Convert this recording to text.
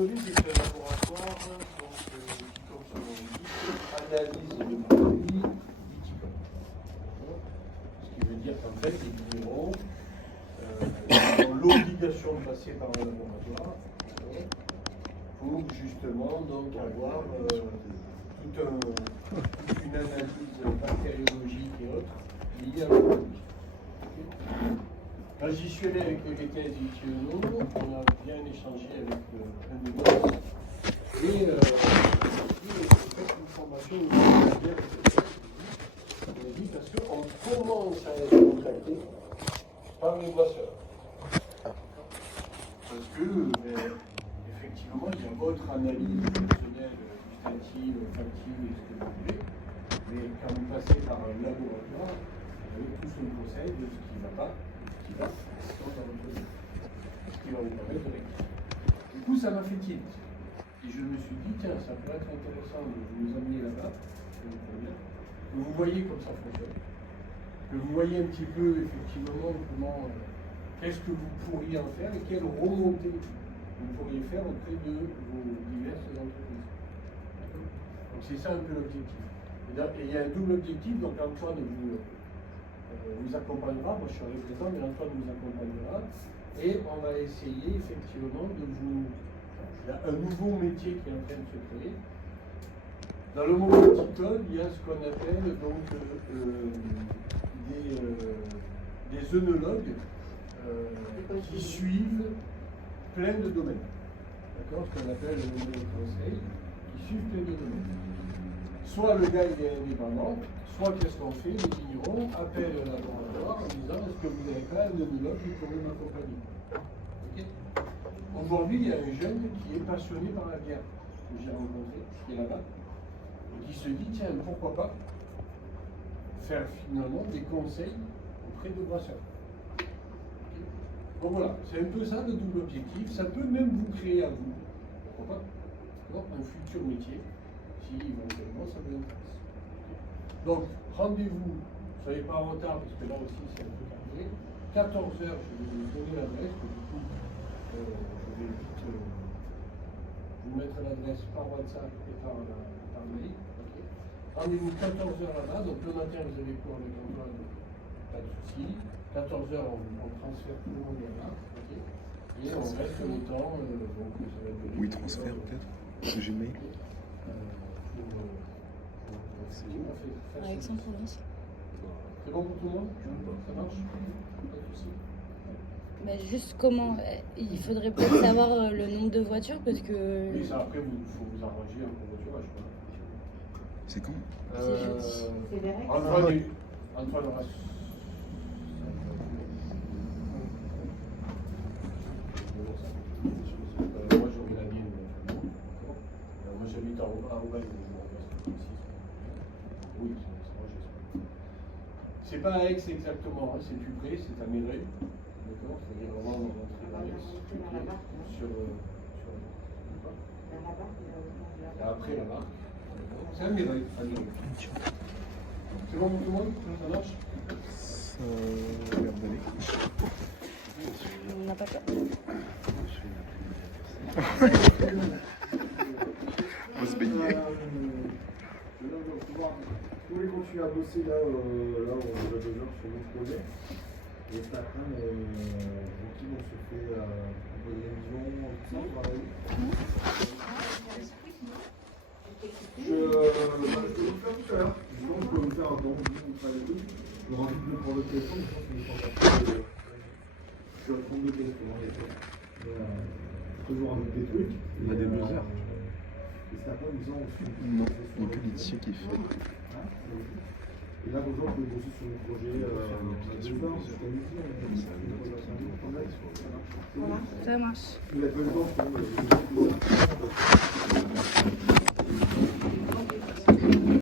Technologies est un laboratoire qui, comme son nom l'indique, analyse les produits viticoles. Ce qui veut dire qu'en fait, les vignerons ont l'obligation de passer par un laboratoire pour justement donc avoir toute une analyse bactériologique et autres liée à la produit. Quand j'y suis allé avec les 15 Vitiono, on a bien échangé avec un de nous. Et il a fait une formation où on a bien réfléchi. On a dit parce qu'on commence à être contacté par les brasseurs. Parce que, effectivement, il y a votre analyse fonctionnelle, gustative, olfactive et ce que vous voulez. Mais quand vous passez par un laboratoire, vous avez tous un conseil de ce qui ne va pas. Qui va vous permettre de rectifier. Du coup, ça m'a fait tilt. Et je me suis dit, tiens, ça pourrait être intéressant de vous amener là-bas, que vous voyez comme ça fonctionne, que vous voyez un petit peu, effectivement, comment, qu'est-ce que vous pourriez en faire et quelle remontée vous pourriez faire auprès de vos diverses entreprises. Donc, c'est ça un peu l'objectif. Et il y a un double objectif, donc Antoine vous accompagnera, moi je serai présent, mais Antoine vous accompagnera, et on va essayer effectivement de vous... Il y a un nouveau métier qui est en train de se créer. Dans le monde viticole, il y a ce qu'on appelle donc des œnologues qui suivent plein de domaines. D'accord? Ce qu'on appelle le conseil, qui suivent plein de domaines. Soit le gars il est indépendant, soit qu'est-ce qu'on fait, les vignerons appellent le laboratoire en disant est-ce que vous n'avez pas un œnologue qui pourrait m'accompagner. Okay. Aujourd'hui, il y a un jeune qui est passionné par la bière, que j'ai rencontré, qui est là-bas, et qui se dit tiens, pourquoi pas faire finalement des conseils auprès de brasseurs. Okay. Donc voilà, c'est un peu ça le double objectif. Ça peut même vous créer à vous, pourquoi pas, un futur métier. Si éventuellement ça vous intéresse. Donc, rendez-vous, soyez pas en retard, parce que là aussi c'est un peu tardé. 14h, je vais vous donner l'adresse, du coup, je vais vite vous mettre l'adresse par WhatsApp et par mail. Okay. Rendez-vous 14h là-bas, donc le matin vous avez cours avec Antoine, pas de souci. 14h, on transfère tout le monde là-bas. Okay. Et on reste le temps, donc ça va être... Oui, transfert peut-être, le Gmail. Aix-en-Provence. C'est bon pour tout le monde? Ça marche? Pas de souci. Mais juste comment, il faudrait peut-être savoir le nombre de voitures parce que... Oui, ça après, il faut vous arranger un covoiturage. C'est quand? C'est jeudi. C'est vrai. Antoine aura... Moi, j'aurai la mienne. Moi, j'habite à Roubaix. Oui, c'est pas à Aix exactement, hein, c'est plus près, c'est à Méré. D'accord? C'est-à-dire vraiment rentrer à Aix. Sur après la marque. C'est à Méré. C'est bon pour tout le monde? Ça marche? Ça a l'air d'aller. On n'a pas peur. On va se baigner. Tous les continuer à bosser là, là on a 2 heures sur notre projet. Et cet après-midi, on se fait un peu de révision, tout ça, travailler. Je vais vous faire tout à l'heure. Sinon, je peux vous faire un don, vous travaillez tout. J'aurai envie de me prendre le téléphone, je pense que je vais prendre je suis à 32 téléphones, toujours avec des trucs. On a des buzzers. Et cet après-midi, on se fait. Non, il n'y a plus d'édition qui est fait. Et là, aujourd'hui, on peut bosser sur le projet Ça marche. Vous n'avez pas eu le temps,